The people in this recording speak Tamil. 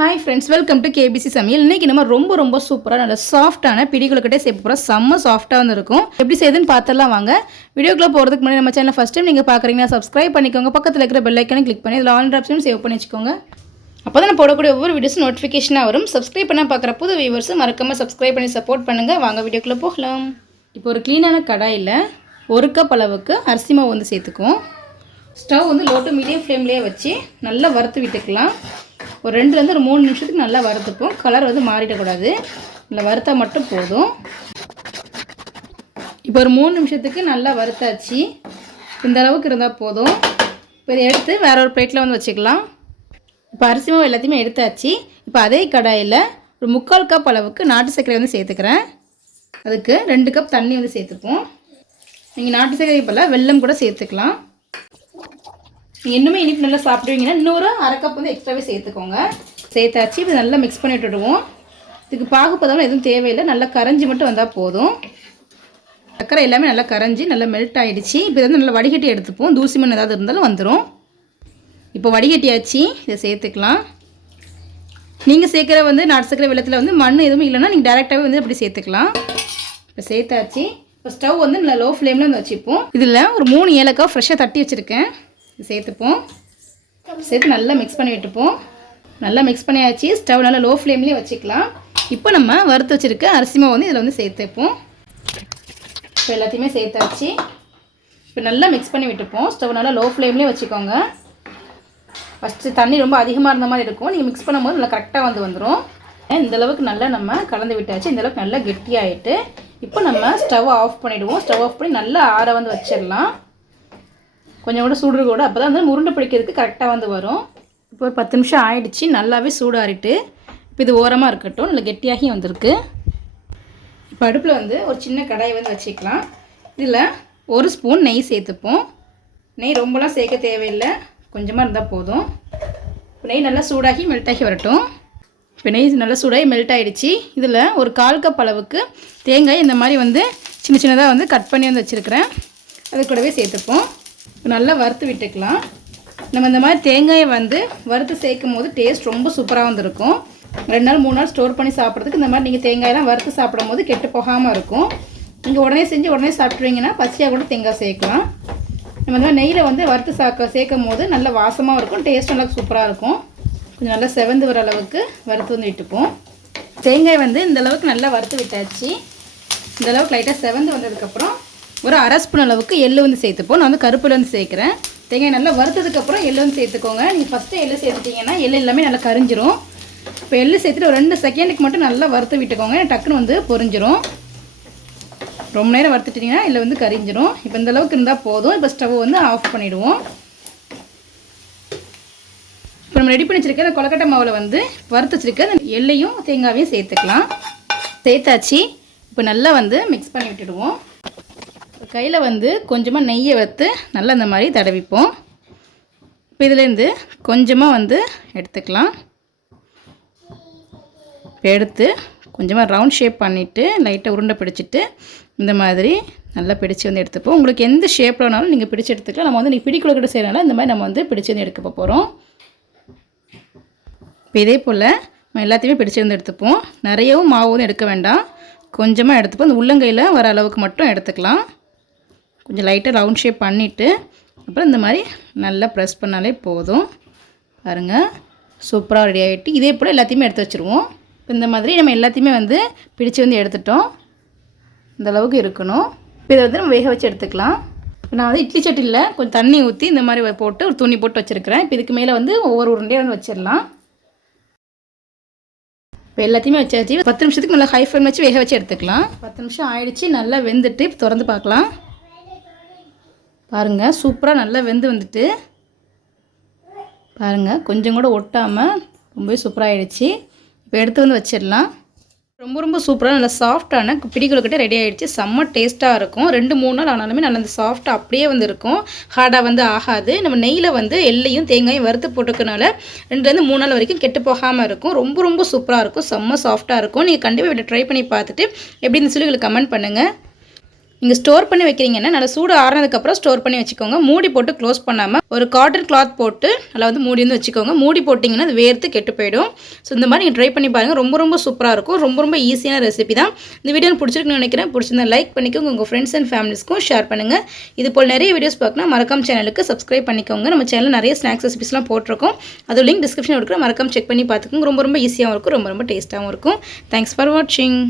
Hi friends, welcome to KBC சமையல். இன்றைக்கி நம்ம ரொம்ப சூப்பராக நல்ல சாஃப்டான பிடிக்குள்ளக்கிட்டே சேர்ப்பு போகிறோம். செம்ம சாஃப்டாக வந்து இருக்கும். எப்படி செய்யுதுன்னு பார்த்துடலாம் வாங்க. வீடியோக்குள்ளே போகிறதுக்கு முன்னாடி நம்ம சேனல் ஃபஸ்ட் டைம் நீங்கள் பார்க்குறீங்கன்னா சப்ஸ்கிரைப் பண்ணிக்கோங்க. பக்கத்தில் இருக்கிற பெல் ஐக்கனை கிளிக் பண்ணி இதில் ஆல் ஆப்ஷனும் சேவ் பண்ணி வச்சுக்கோங்க. அப்போ தான் நான் போடக்கூடிய ஒவ்வொரு வீடியோஸும் நோட்டிஃபிகேஷனாக வரும். சப்ஸ்கிரைப் பண்ணால் பார்க்குற புது வியூவர்ஸும் மறக்காமல் சப்ஸ்கிரைப் பண்ணி சப்போர்ட் பண்ணுங்கள். வாங்க வீடியோக்குள்ளே போகலாம். இப்போ ஒரு க்ளீனான கடாயில் 1 கப் அளவுக்கு அரிசி மாவு வந்து சேர்த்துக்குவோம். ஸ்டவ் வந்து லோ டு மீடியம் ஃப்ளேம்லேயே வச்சு நல்லா வறுத்து விட்டுக்கலாம். ஒரு 2லேருந்து ஒரு 3 நிமிஷத்துக்கு நல்லா வறுத்துப்போம். கலர் வந்து மாறிடக்கூடாது, நல்லா வறுத்தா மட்டும் போதும். இப்போ ஒரு 3 நிமிஷத்துக்கு நல்லா வறுத்தாச்சு. இந்த அளவுக்கு இருந்தால் போதும். இப்போ இதை எடுத்து வேற ஒரு பிளேட்டில் வந்து வச்சுக்கலாம். இப்போ அரிசி மாவு எல்லாத்தையுமே எடுத்தாச்சு. இப்போ அதே கடாயில் ஒரு 3/4 கப் அளவுக்கு நாட்டு சர்க்கரை வந்து சேர்த்துக்கிறேன். அதுக்கு 2 கப் தண்ணி வந்து சேர்த்துப்போம். நீங்கள் நாட்டு சர்க்கரை பதிலாக வெல்லம் கூட சேர்த்துக்கலாம். இன்னுமே இனிப்பு நல்லா சாப்பிடுவீங்கன்னா இன்னொரு 1/2 கப் வந்து எக்ஸ்ட்ராவே சேர்த்துக்கோங்க. சேர்த்தாச்சு. இப்போ நல்லா மிக்ஸ் பண்ணி விட்டுடுவோம். இதுக்கு பாகுப்பதம் எதுவும் தேவையில்லை, நல்லா கரைஞ்சி மட்டும் வந்தால் போதும். சர்க்கரை எல்லாமே நல்லா கரைஞ்சி நல்லா மெல்ட் ஆகிடுச்சு. இப்போ இதை வந்து நல்லா வடிகட்டி எடுத்துப்போம். தூசி மண் ஏதாவது இருந்தாலும் வந்துடும். இப்போ வடிகட்டியாச்சு. இதை சேர்த்துக்கலாம். நீங்கள் சேர்க்குற வந்து நாட்டு சர்க்கரை வெள்ளத்தில் வந்து மண் எதுவும் இல்லைன்னா நீங்கள் டேரெக்டாகவே வந்து அப்படி சேர்த்துக்கலாம். இப்போ சேர்த்தாச்சு. இப்போ ஸ்டவ் வந்து நல்லா லோ ஃப்ளேமில் வந்து வச்சுப்போம். இதில் ஒரு 3 ஏலக்காய் ஃப்ரெஷ்ஷாக தட்டி வச்சுருக்கேன். சேர்த்துப்போம். சேர்த்து நல்லா மிக்ஸ் பண்ணி விட்டுப்போம். நல்லா மிக்ஸ் பண்ணியாச்சு. ஸ்டவ் நல்லா லோ ஃப்ளேம்லேயே வச்சுக்கலாம். இப்போ நம்ம வறுத்து வச்சுருக்க அரிசி மாவு வந்து இதில் வந்து சேர்த்துப்போம். இப்போ எல்லாத்தையுமே சேர்த்தாச்சு. இப்போ நல்லா மிக்ஸ் பண்ணி விட்டுப்போம். ஸ்டவ் நல்லா லோ ஃப்ளேம்லேயே வச்சுக்கோங்க. ஃபஸ்ட்டு தண்ணி ரொம்ப அதிகமாக இருந்த மாதிரி இருக்கும். நீங்கள் மிக்ஸ் பண்ணும்போது நல்லா கரெக்டாக வந்துடும். இந்தளவுக்கு நல்லா நம்ம கலந்து விட்டாச்சு. இந்தளவுக்கு நல்லா கெட்டியாகிட்டு இப்போ நம்ம ஸ்டவ் ஆஃப் பண்ணிவிடுவோம். ஸ்டவ் ஆஃப் பண்ணி நல்லா ஆற வந்து வச்சிடலாம். கொஞ்சம் கூட சூடு கூட, அப்போ தான் வந்து உருண்டை பிடிக்கிறதுக்கு கரெக்டாக வந்து வரும். இப்போ ஒரு 10 நிமிஷம் ஆகிடுச்சு. நல்லாவே சூடாறிட்டு இப்போ இது ஓரமாக இருக்கட்டும். நல்லா கெட்டியாகி வந்திருக்கு. இப்போ அடுப்பில் வந்து ஒரு சின்ன கடாயை வந்து வச்சுக்கலாம். இதில் 1 ஸ்பூன் நெய் சேர்த்துப்போம். நெய் ரொம்பலாம் சேர்க்க தேவையில்லை, கொஞ்சமாக இருந்தால் போதும். இப்போ நெய் நல்லா சூடாகி மெல்ட்டாகி வரட்டும். இப்போ நெய் நல்லா சூடாகி மெல்ட் ஆகிடுச்சு. இதில் ஒரு 1/4 கப் அளவுக்கு தேங்காய் இந்த மாதிரி வந்து சின்னதாக வந்து கட் பண்ணி வந்து வச்சுருக்கிறேன். அது கூடவே சேர்த்துப்போம். நல்லா வறுத்து விட்டுக்கலாம். நம்ம இந்த மாதிரி தேங்காயை வந்து வறுத்து சேர்க்கும் போது டேஸ்ட் ரொம்ப சூப்பராக வந்துருக்கும். 2 நாள் 3 நாள் ஸ்டோர் பண்ணி சாப்பிட்றதுக்கு இந்த மாதிரி நீங்கள் தேங்காயெல்லாம் வறுத்து சாப்பிடும் போது கெட்டு போகாமல் இருக்கும். நீங்கள் உடனே செஞ்சு உடனே சாப்பிட்ருவீங்கன்னா பச்சையாக கூட தேங்காய் சேர்க்கலாம். நம்ம இந்த மாதிரி நெய்யில் வந்து வறுத்து சேர்க்கும் போது நல்ல வாசமாக இருக்கும். டேஸ்ட் நல்லா சூப்பராக இருக்கும். கொஞ்சம் நல்லா செவந்து வர அளவுக்கு வறுத்து வந்து விட்டுப்போம். தேங்காய் வந்து இந்தளவுக்கு நல்லா வறுத்து விட்டாச்சு. இந்தளவுக்கு லைட்டாக செவந்து வந்ததுக்கப்புறம் ஒரு 1/2 ஸ்பூன் அளவுக்கு எள்ளு வந்து சேர்த்துப்போம். நான் வந்து கருப்பில் வந்து சேர்க்குறேன். தேங்காய் நல்லா வறுத்ததுக்கப்புறம் எள்ளு வந்து சேர்த்துக்கோங்க. நீங்கள் ஃபஸ்ட்டு எள்ளு சேர்த்துட்டிங்கன்னா எள்ளு எல்லாமே நல்லா கரிஞ்சிரும். இப்போ எள்ளு சேர்த்துட்டு ஒரு 2 செகண்டுக்கு மட்டும் நல்லா வறுத்து விட்டுக்கோங்க. டக்குன்னு வந்து பொரிஞ்சிரும். ரொம்ப நேரம் வறுத்துட்டிங்கன்னா எள்ளு வந்து கரிஞ்சிரும். இப்போ இந்தளவுக்கு இருந்தால் போதும். இப்போ ஸ்டவ் வந்து ஆஃப் பண்ணிவிடுவோம். இப்போ நம்ம ரெடி பண்ணி வச்சுருக்க அந்த கொலக்கட்டை மாவில் வந்து வறுத்து வச்சுருக்க அந்த எள்ளையும் தேங்காயையும் சேர்த்துக்கலாம். சேர்த்தாச்சு. இப்போ நல்லா வந்து மிக்ஸ் பண்ணி விட்டுடுவோம். கையில் வந்து கொஞ்சமாக நெய்யை வைத்து நல்லா இந்த மாதிரி தடவிப்போம். இப்போ இதுலேருந்து கொஞ்சமாக வந்து எடுத்துக்கலாம். இப்போ எடுத்து கொஞ்சமாக ரவுண்ட் ஷேப் பண்ணிவிட்டு லைட்டாக உருண்டை பிடிச்சிட்டு இந்த மாதிரி நல்லா பிடிச்சி வந்து எடுத்துப்போம். உங்களுக்கு எந்த ஷேப்பில் வேணாலும் நீங்கள் பிடிச்சி எடுத்துக்கலாம். நம்ம வந்து பிடி கொழுக்கட்டை செய்யறதுனால இந்த மாதிரி நம்ம வந்து பிடிச்சி வந்து எடுக்க போகிறோம். இப்போ இதே போல் நம்ம எல்லாத்தையுமே பிடிச்சி வந்து எடுத்துப்போம். நிறையவும் மாவு வந்து எடுக்க வேண்டாம், கொஞ்சமாக எடுத்துப்போம். அந்த உள்ளங்கையில் வர அளவுக்கு மட்டும் எடுத்துக்கலாம். கொஞ்சம் லைட்டாக ரவுண்ட் ஷேப் பண்ணிவிட்டு அப்புறம் இந்த மாதிரி நல்லா ப்ரெஸ் பண்ணாலே போதும். பாருங்கள், சூப்பராக ரெடி ஆகிட்டு இதே போல் எல்லாத்தையுமே எடுத்து வச்சுருவோம். இப்போ இந்த மாதிரி நம்ம எல்லாத்தையுமே வந்து பிடிச்சி வந்து எடுத்துட்டோம். இந்த அளவுக்கு இருக்கணும். இப்போ இதை வந்து நம்ம வேக வச்சு எடுத்துக்கலாம். இப்போ நான் வந்து இட்லி சட்டியில் கொஞ்சம் தண்ணி ஊற்றி இந்த மாதிரி போட்டு ஒரு துணி போட்டு வச்சுருக்கிறேன். இப்போ இதுக்கு மேலே வந்து ஒவ்வொரு உருண்டையாக வந்து வச்சிடலாம். இப்போ எல்லாத்தையுமே வச்சாச்சு. 10 நிமிஷத்துக்கு நல்லா ஹை ஃப்ளேம் வச்சு வேக வச்சு எடுத்துக்கலாம். 10 நிமிஷம் ஆகிடுச்சு. நல்லா வெந்துட்டு இப்போ திறந்து பார்க்கலாம். பாருங்கள், சூப்பராக நல்லா வெந்து வந்துட்டு பாருங்கள், கொஞ்சம் கூட ஒட்டாமல் ரொம்பவே சூப்பராக ஆகிடுச்சு. இப்போ எடுத்து வந்து வச்சிடலாம். ரொம்ப சூப்பராக நல்லா சாஃப்டான பிடி கொழுக்கட்டை ரெடி ஆகிடுச்சு. செம்ம டேஸ்ட்டாக இருக்கும். 2-3 நாள் ஆனாலுமே நல்லா அந்த சாஃப்டாக அப்படியே வந்து இருக்கும். ஹார்டாக வந்து ஆகாது. நம்ம நெய்யில் வந்து எள்ளையும் தேங்காயும் வறுத்து போட்டுக்கனால 2லேருந்து 3 நாள் வரைக்கும் கெட்டு போகாமல் இருக்கும். ரொம்ப சூப்பராக இருக்கும். செம்ம சாஃப்டாக இருக்கும். நீங்கள் கண்டிப்பாக இதை ட்ரை பண்ணி பார்த்துட்டு எப்படின்னு சொல்லி உங்களுக்கு கமெண்ட் பண்ணுங்கள். நீங்கள் ஸ்டோர் பண்ணி வைக்கிறீங்கன்னா நல்லா சூடு ஆறுனதுக்கப்புறம் ஸ்டோர் பண்ணி வச்சுக்கோங்க. மூடி போட்டு க்ளோஸ் பண்ணாமல் ஒரு காட்டன் கிளாத் போட்டு நல்லா வந்து மூடி வந்து வச்சுக்கோங்க. மூடி போட்டிங்கன்னா அது வேர்த்து கெட்டு போயிடும். ஸோ இந்த மாதிரி நீங்கள் ட்ரை பண்ணி பாருங்கள். ரொம்ப சூப்பராக இருக்கும். ரொம்ப ஈஸியான ரெசிபி தான். இந்த வீடியோ பிடிச்சிருக்குன்னு நினைக்கிறேன். பிடிச்சிருந்தா லைக் பண்ணிக்கோங்க. உங்கள் ஃப்ரெண்ட்ஸ் அண்ட் ஃபேமிலிஸ்க்கும் ஷேர் பண்ணுங்கள். இது போல் நிறைய வீடியோஸ் பார்க்கணும் மறக்காம சேனலுக்கு சப்ஸ்கிரைப் பண்ணிக்கோங்க. நம்ம சேனலில் நிறைய ஸ்நாக்ஸ் ரெசிபிஸ்லாம் போட்டிருக்கோம். அது லிங்க் டிஸ்கிரிப்ஷனில் இருக்கிற மறக்காம செக் பண்ணி பார்த்துக்கோங்க. ரொம்ப ஈஸியாகவும் இருக்கும். ரொம்ப டேஸ்ட்டாகவும் இருக்கும். தேங்க்ஸ் ஃபார் வாட்சிங்.